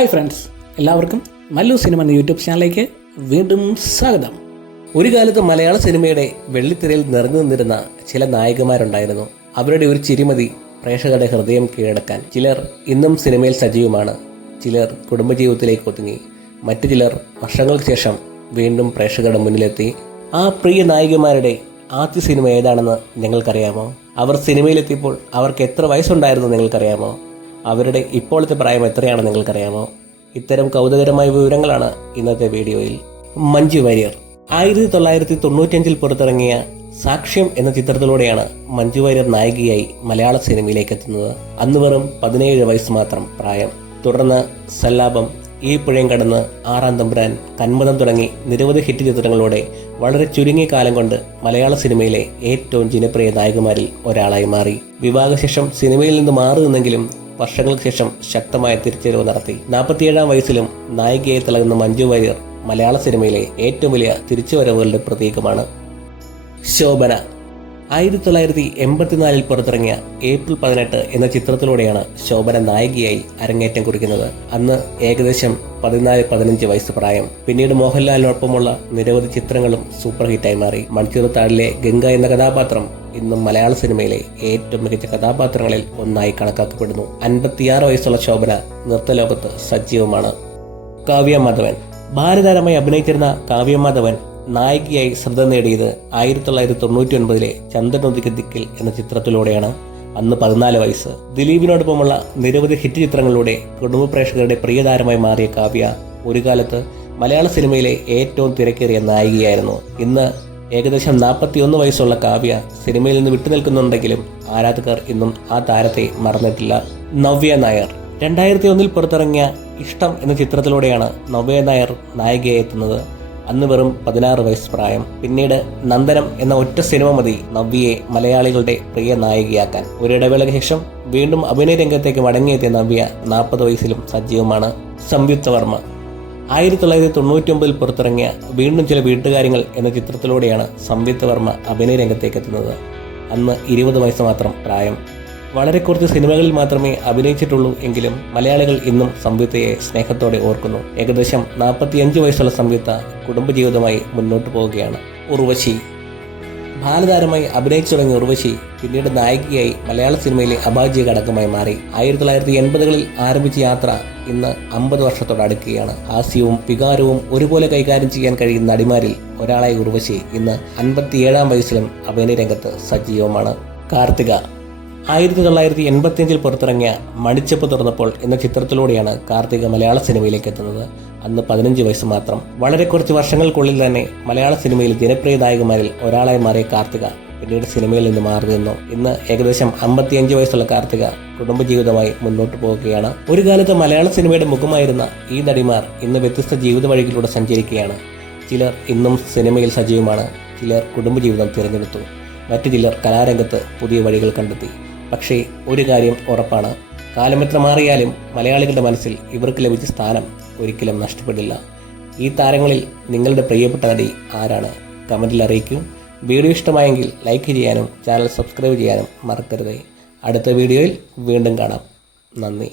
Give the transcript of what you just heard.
Hi friends, എല്ലാവർക്കും Mallu cinema എന്ന YouTube ചാനലിലേക്ക് വീണ്ടും സ്വാഗതം. ഒരു കാലത്ത് മലയാള സിനിമയുടെ വെള്ളിത്തിരയിൽ നിറഞ്ഞു നിന്നിരുന്ന ചില നായികമാരുണ്ടായിരുന്നു. അവരുടെ ഒരു ചിരിമതി പ്രേക്ഷകരുടെ ഹൃദയം കീഴടക്കാൻ. ചിലർ ഇന്നും സിനിമയിൽ സജീവമാണ്, ചിലർ കുടുംബജീവിതത്തിലേക്ക് ഒതുങ്ങി, മറ്റു ചിലർ വർഷങ്ങൾക്ക് ശേഷം വീണ്ടും പ്രേക്ഷകരുടെ മുന്നിലെത്തി. ആ പ്രിയ നായികമാരുടെ ആദ്യ സിനിമ ഏതാണെന്ന് നിങ്ങൾക്കറിയാമോ? അവർ സിനിമയിലെത്തിയപ്പോൾ അവർക്ക് എത്ര വയസ്സുണ്ടായിരുന്നു നിങ്ങൾക്കറിയാമോ? അവരുടെ ഇപ്പോഴത്തെ പ്രായം എത്രയാണെന്ന് നിങ്ങൾക്കറിയാമോ? ഇത്തരം കൗതുകരമായ വിവരങ്ങളാണ് ഇന്നത്തെ വീഡിയോയിൽ. മഞ്ജു വാര്യർ 1995 പുറത്തിറങ്ങിയ സാക്ഷ്യം എന്ന ചിത്രത്തിലൂടെയാണ് മഞ്ജു വാര്യർ നായികയായി മലയാള സിനിമയിലേക്ക് എത്തുന്നത്. അന്ന് വെറും 17 വയസ്സ് മാത്രം പ്രായം. തുടർന്ന് സല്ലാപം, ഈ പുഴയും കടന്ന്, ആറാം തമ്പുരാൻ, കന്മദം തുടങ്ങി നിരവധി ഹിറ്റ് ചിത്രങ്ങളോടെ വളരെ ചുരുങ്ങിയ കാലം കൊണ്ട് മലയാള സിനിമയിലെ ഏറ്റവും ജനപ്രിയ നായികമാരിൽ ഒരാളായി മാറി. വിവാഹശേഷം സിനിമയിൽ നിന്ന് മാറി നിന്നെങ്കിലും വർഷങ്ങൾക്ക് ശേഷം ശക്തമായ തിരിച്ചുവരവ് നടത്തി. 47 വയസ്സിലും നായികയായി തിളങ്ങുന്ന മഞ്ജു വാര്യർ മലയാള സിനിമയിലെ ഏറ്റവും വലിയ തിരിച്ചുവരവുകളുടെ പ്രതീകമാണ്. ശോഭന 1984 പുറത്തിറങ്ങിയ ഏപ്രിൽ 18 എന്ന ചിത്രത്തിലൂടെയാണ് ശോഭന നായികയായി അരങ്ങേറ്റം കുറിക്കുന്നത്. അന്ന് ഏകദേശം 14-15 വയസ്സ് പ്രായം. പിന്നീട് മോഹൻലാലിനൊപ്പമുള്ള നിരവധി ചിത്രങ്ങളും സൂപ്പർ ഹിറ്റായി മാറി. മണിച്ചിത്രത്താഴിലെ ഗംഗ എന്ന കഥാപാത്രം ഇന്നും മലയാള സിനിമയിലെ ഏറ്റവും മികച്ച കഥാപാത്രങ്ങളിൽ ഒന്നായി കണക്കാക്കപ്പെടുന്നു. 56 വയസ്സുള്ള ശോഭന നൃത്തലോകത്ത് സജീവമാണ്. കാവ്യ മാധവൻ ബാലതാരമായി അഭിനയിച്ചിരുന്ന കാവ്യ മാധവൻ നായികയായി ശ്രദ്ധ നേടിയത് 1999 ചന്ദ്രനുദിക്ക് ദിക്കിൽ എന്ന ചിത്രത്തിലൂടെയാണ്. അന്ന് 14 വയസ്സ്. ദിലീപിനോടൊപ്പമുള്ള നിരവധി ഹിറ്റ് ചിത്രങ്ങളിലൂടെ കുടുംബ പ്രേക്ഷകരുടെ പ്രിയതാരമായി മാറിയ കാവ്യ ഒരു കാലത്ത് മലയാള സിനിമയിലെ ഏറ്റവും തിരക്കേറിയ നായികയായിരുന്നു. ഇന്ന് ഏകദേശം 41 വയസ്സുള്ള കാവ്യ സിനിമയിൽ നിന്ന് വിട്ടുനിൽക്കുന്നുണ്ടെങ്കിലും ആരാധകർ ഇന്നും ആ താരത്തെ മറന്നിട്ടില്ല. നവ്യ നായർ 2001 പുറത്തിറങ്ങിയ ഇഷ്ടം എന്ന ചിത്രത്തിലൂടെയാണ് നവ്യ നായർ നായികയായി എത്തുന്നത്. അന്ന് വെറും 16 വയസ്സ് പ്രായം. പിന്നീട് നന്ദനം എന്ന ഒറ്റ സിനിമ മതി നവ്യയെ മലയാളികളുടെ പ്രിയ നായികയാക്കാൻ. ഒരിടവേളയ്ക്ക് ശേഷം വീണ്ടും അഭിനയ രംഗത്തേക്ക് മടങ്ങിയെത്തിയ നവ്യ 40 വയസ്സിലും സജീവമാണ്. സംയുക്ത വർമ്മ 1999 പുറത്തിറങ്ങിയ വീണ്ടും ചില വീട്ടുകാര്യങ്ങൾ എന്ന ചിത്രത്തിലൂടെയാണ് സംയുക്ത വർമ്മ അഭിനയ രംഗത്തേക്ക് എത്തുന്നത്. അന്ന് 20 വയസ്സ് മാത്രം പ്രായം. വളരെ കുറച്ച് സിനിമകളിൽ മാത്രമേ അഭിനയിച്ചിട്ടുള്ളൂ എങ്കിലും മലയാളികൾ ഇന്നും സംയുക്തയെ സ്നേഹത്തോടെ ഓർക്കുന്നു. ഏകദേശം 45 വയസ്സുള്ള സംയുക്ത കുടുംബജീവിതമായി മുന്നോട്ട് പോവുകയാണ്. ഉർവശി ബാലതാരമായി അഭിനയിച്ചു തുടങ്ങിയ ഉർവശി പിന്നീട് നായികയായി മലയാള സിനിമയിലെ അഭാജ്യ ഘടകമായി മാറി. 1980കളിൽ ആരംഭിച്ച യാത്ര ഇന്ന് 50 വർഷത്തോട് അടുക്കുകയാണ്. ഹാസ്യവും വികാരവും ഒരുപോലെ കൈകാര്യം ചെയ്യാൻ കഴിയുന്ന നടിമാരിൽ ഒരാളായ ഉർവശി ഇന്ന് 57 വയസ്സിലും അഭിനയ രംഗത്ത് സജീവമാണ്. കാർത്തിക 1985 പുറത്തിറങ്ങിയ മണിച്ചപ്പ് തുറന്നപ്പോൾ എന്ന ചിത്രത്തിലൂടെയാണ് കാർത്തിക മലയാള സിനിമയിലേക്ക് എത്തുന്നത്. അന്ന് 15 വയസ്സ് മാത്രം. വളരെ കുറച്ച് വർഷങ്ങൾക്കുള്ളിൽ തന്നെ മലയാള സിനിമയിൽ ജനപ്രിയ നായികമാരിൽ ഒരാളായി മാറിയ കാർത്തിക പിന്നീട് സിനിമയിൽ നിന്ന് മാറി നിന്നു. ഇന്ന് ഏകദേശം 55 വയസ്സുള്ള കാർത്തിക കുടുംബജീവിതമായി മുന്നോട്ട് പോവുകയാണ്. ഒരു കാലത്ത് മലയാള സിനിമയുടെ മുഖമായിരുന്ന ഈ നടിമാർ ഇന്ന് വ്യത്യസ്ത ജീവിത വഴികളിലൂടെ സഞ്ചരിക്കുകയാണ്. ചിലർ ഇന്നും സിനിമയിൽ സജീവമാണ്, ചിലർ കുടുംബജീവിതം തിരഞ്ഞെടുത്തു, മറ്റു ചിലർ കലാരംഗത്ത് പുതിയ വഴികൾ കണ്ടെത്തി. പക്ഷേ ഒരു കാര്യം ഉറപ്പാണ്, കാലമെത്ര മാറിയാലും മലയാളികളുടെ മനസ്സിൽ ഇവർക്ക് ലഭിച്ച സ്ഥാനം ഒരിക്കലും നഷ്ടപ്പെടില്ല. ഈ താരങ്ങളിൽ നിങ്ങളുടെ പ്രിയപ്പെട്ട നടി ആരാണ്? കമൻറ്റിൽ അറിയിക്കൂ. വീഡിയോ ഇഷ്ടമായെങ്കിൽ ലൈക്ക് ചെയ്യാനും ചാനൽ സബ്സ്ക്രൈബ് ചെയ്യാനും മറക്കരുത്. അടുത്ത വീഡിയോയിൽ വീണ്ടും കാണാം. നന്ദി.